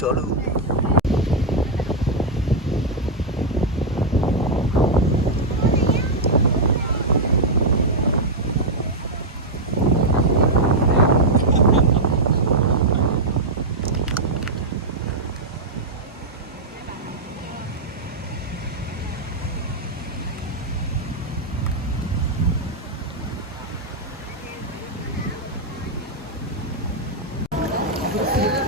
咗咯。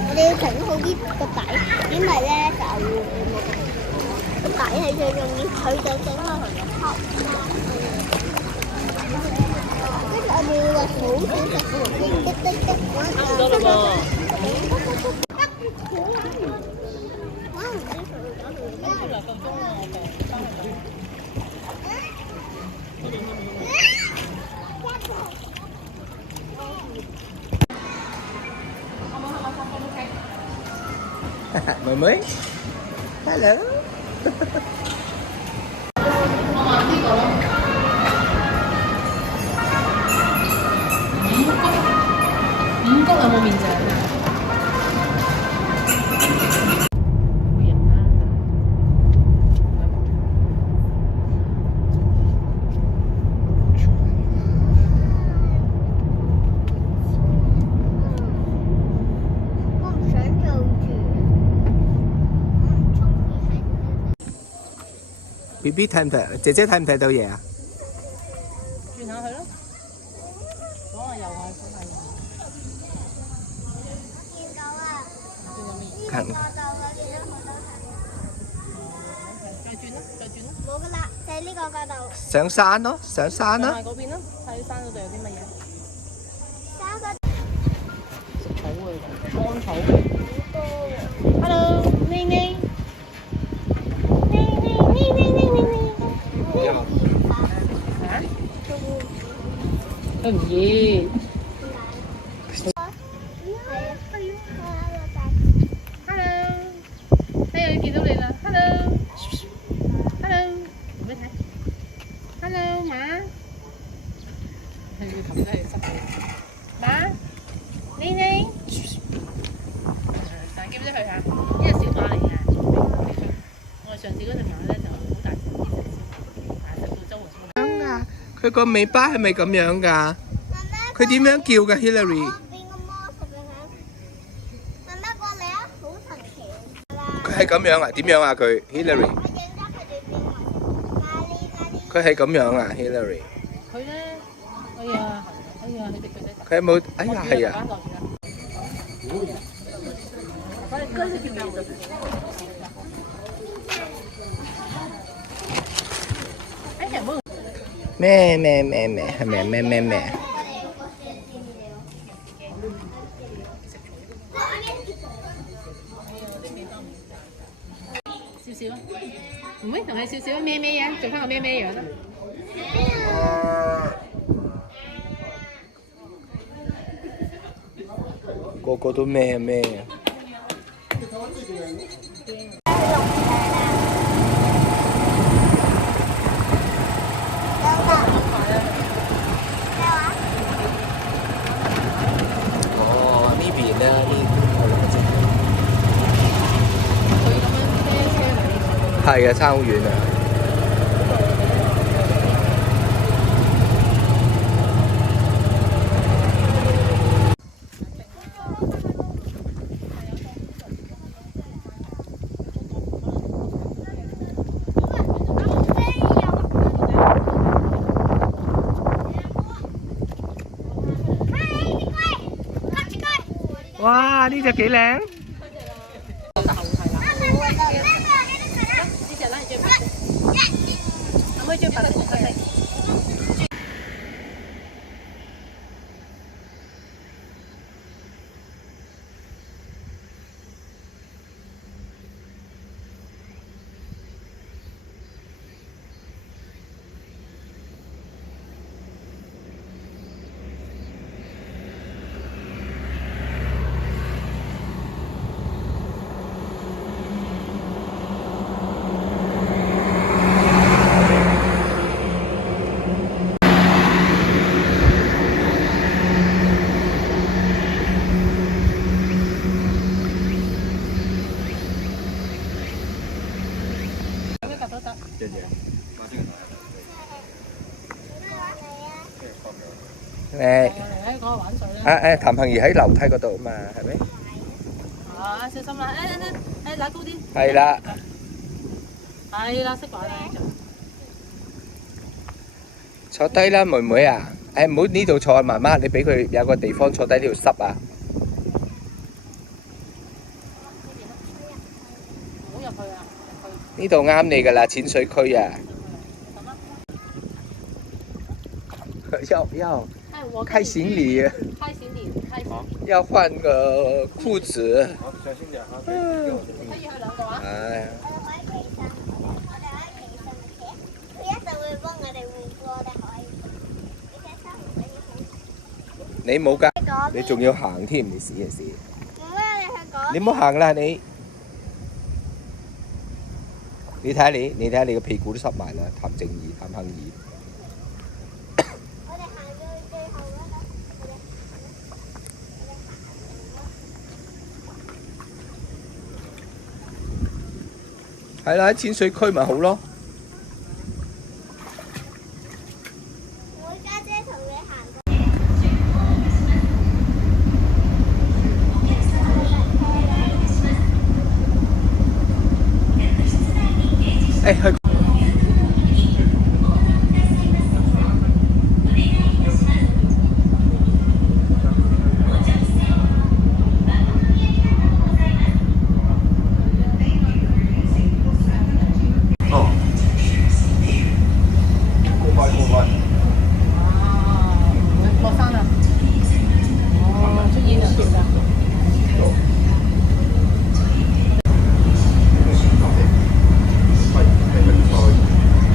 我哋要整好啲個底，因為咧就個底係最重要，佢就整開同個泡。跟住我哋要落好少食，滴滴滴滴嗰多嘞噃。妹妹 ，hello。五谷有冇面醬啊？會型啦。我唔想做住，我唔中意喺。 B B 睇唔睇？姐姐睇唔睇到嘢啊？轉下去咯。左下右下左下右。見到啊！見到咩？呢個角度我見到好多再轉啦，再轉啦。冇噶啦，就係呢個角度。上山咯，上山上啦。下嗰邊咯，睇山嗰度有啲乜嘢？三個食草嘅，乾草。Hello，妮妮。佢唔熱。Hello，哎呀，見到你啦！Hello，Hello，做咩睇？Hello，馬。佢要冚低佢濕嘅。馬，妮妮。但記唔記得佢啊？呢隻小馬嚟嘅。我哋上次嗰隻馬咧就好大隻，呢隻小馬，但係食到周圍都係。咁啊！佢個尾巴係咪咁樣㗎？佢點樣叫㗎 Hillary？變個魔術嘅佢，媽媽過嚟啊！好神奇。佢係咁樣啊？點樣啊？佢 Hillary？我認得佢哋變為咖喱咖喱。佢係咁樣啊 Hillary？佢咧，哎呀，哎呀，你隻腳仔。佢有冇？哎呀，係啊！咩咩咩咩係咪咩咩咩？少少啊，唔會同你少少咩咩樣，做翻個咩咩樣啦。個個都咩咩。哦，呢邊咧呢係啊，差好遠啊！哇！呢隻幾靚。可以追白色紅色。譚幸儀喺樓梯嗰度嘛，係咪？啊，小心啦！誒，揦高啲。係啦。係啦，識擺啦。坐低啦，妹妹啊！誒，唔好呢度坐啊，媽媽，你俾佢有個地方坐低，呢度濕啊！唔好入去啊！呢度啱你㗎啦，淺水區啊！要開行李，開行李，開行李。要換個褲子。可以去兩個啊？唉。你冇㗎，你仲要行添，你試一試。你唔好行啦，你睇下你個屁股都濕埋啦，譚幸儀。係啦，喺淺水區咪好咯。我家姐同你行過。誒去。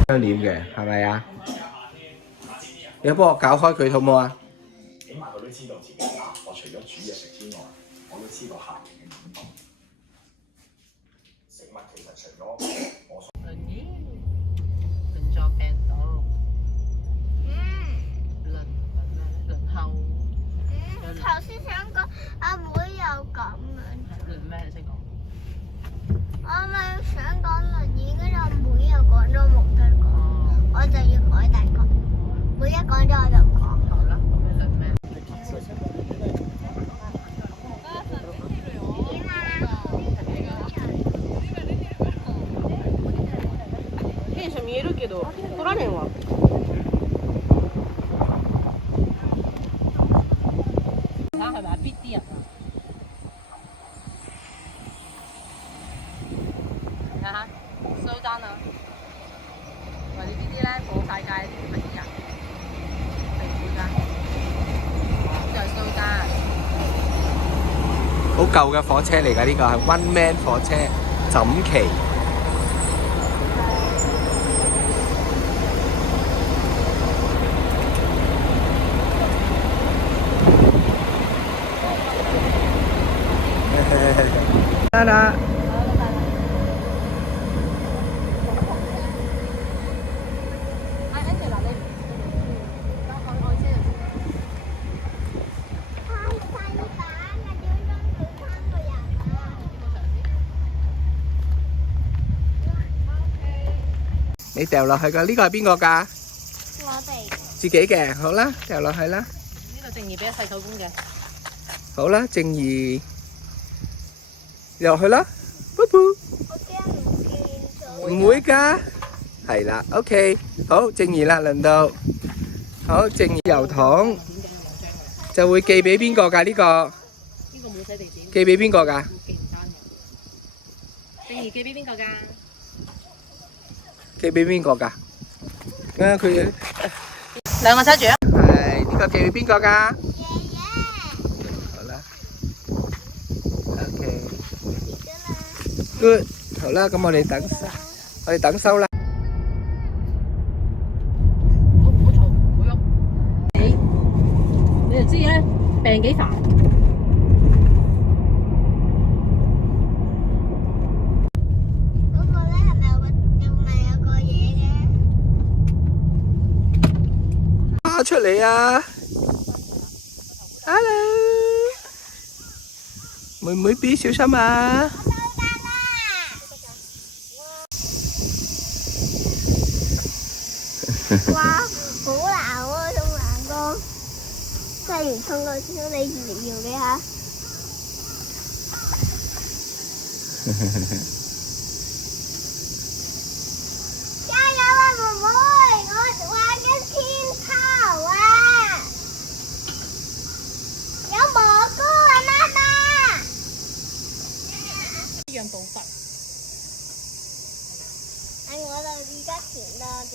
窗簾嘅係咪啊？你幫我搞開佢好唔好啊？起碼佢都知道自己我除咗煮嘢食之外，我都知道客人嘅感覺。食物其實除咗我所輪作病毒，輪候。頭先想講阿妹有咁樣。輪咩識講？我咪想講輪椅，跟住阿妹又講咗冇得講，我就要改大個。每一講咗我就講。好啦，咁你輪咩？電車見えるけど取られんわ。睇下係咪邊啲人啊？睇下收單啊！或者呢啲咧火曬街啲乜嘢啊？明唔明啊？就係收單。好舊嘅火車嚟㗎，呢個係 One Man 火車，枕旗。得啦。你掉落去㗎，呢個係邊個㗎？我哋自己嘅，好啦，掉落去啦。呢個正義俾細手工嘅。好啦，正義落去啦，噗噗。我驚唔見咗。唔會㗎，係啦，OK，好，正義啦，輪到，好，正義郵筒就會寄俾邊個㗎？呢個呢個冇寫地址。寄俾邊個㗎？寄唔單嘅。正義寄俾邊個㗎？寄俾邊個㗎？佢兩個車主啊。係呢個寄俾邊個㗎？爺爺。好啦，OK，good，好啦，咁我哋等收啦。唔好嘈，唔好喐。你就知咧，病幾煩。嗰個咧係咪有個嘢嘅？出嚟啊 ！Hello， 妹妹 B 小心啊！哇，好難喎，種眼光，真係完同我跳你搖嘅嚇。加油啊，妹妹！我玩緊天頭啊！有蘑菇啊，媽媽！一樣步伐。我就而家甜多啲。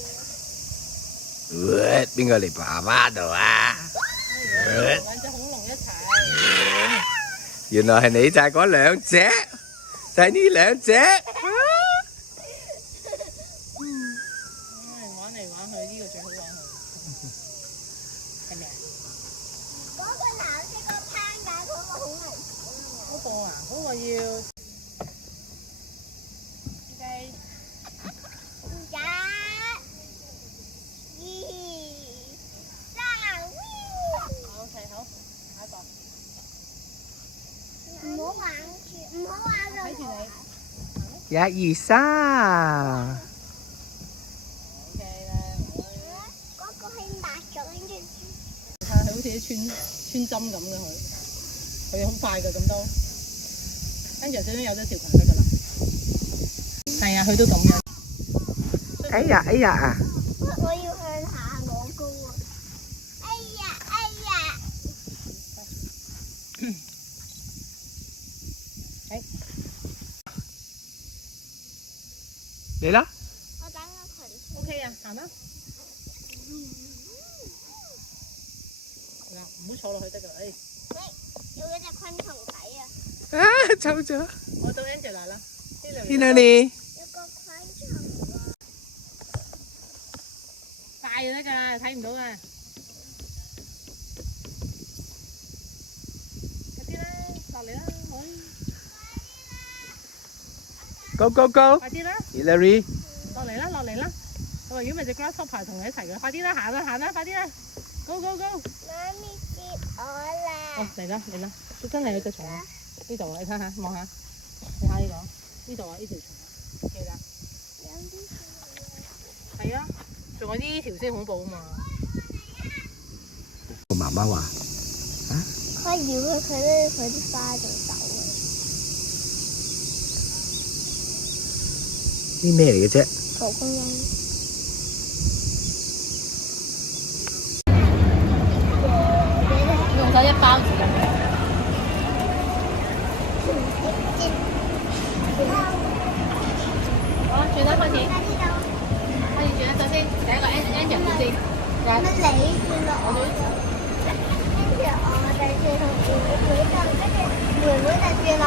邊個嚟爸爸度啊？兩隻恐龍一齊。原來係你就係嗰兩隻，就係呢兩隻。玩嚟玩去，呢個最好玩佢。係咪啊？嗰個藍色個框架嗰個好危險啊！嗰個啊，嗰個要。一、二、三，OK，好，下一個。唔好玩住，唔好玩到睇住你。一二三， OK 啦。嗰個係抹咗，跟住睇下佢好似啲穿針咁嘅佢好快嘅咁都。跟住小心有咗條裙得㗎啦。係啊，佢都咁樣。哎呀哎呀！我要向下攞高啊！哎呀哎呀！嚟啦！我等個裙。 OK 啊，行啦。嗱，唔好坐落去得㗎。喂，有嗰隻昆蟲仔啊！啊，走咗。我到 Angela 啦。去哪裡？有個昆蟲啊！快就得㗎，睇唔到啊。快啲啦，落嚟啦，可以。Go go go！快啲啦， Hillary，落嚟啦，落嚟啦。我話如果咪隻 grasshopper 同你一齊嘅，快啲啦，行啦，行啦，快啲啦 ，go go go！媽咪接我啦！哦，嚟啦嚟啦，真係有隻蟲啊！呢度啊，你睇下，望下，你睇下呢個，呢度啊，呢條蟲，記得。係啊，仲有呢條先恐怖啊嘛。我媽媽話：佢搖佢咧，佢啲花就走啊！啲咩嚟嘅啫？蒲公英。用晒一包紙巾。好，轉啦，開始。開始轉啦，首先第一個 Angel 先。乜你轉落我？跟住我就轉到妹妹度，跟住妹妹就轉落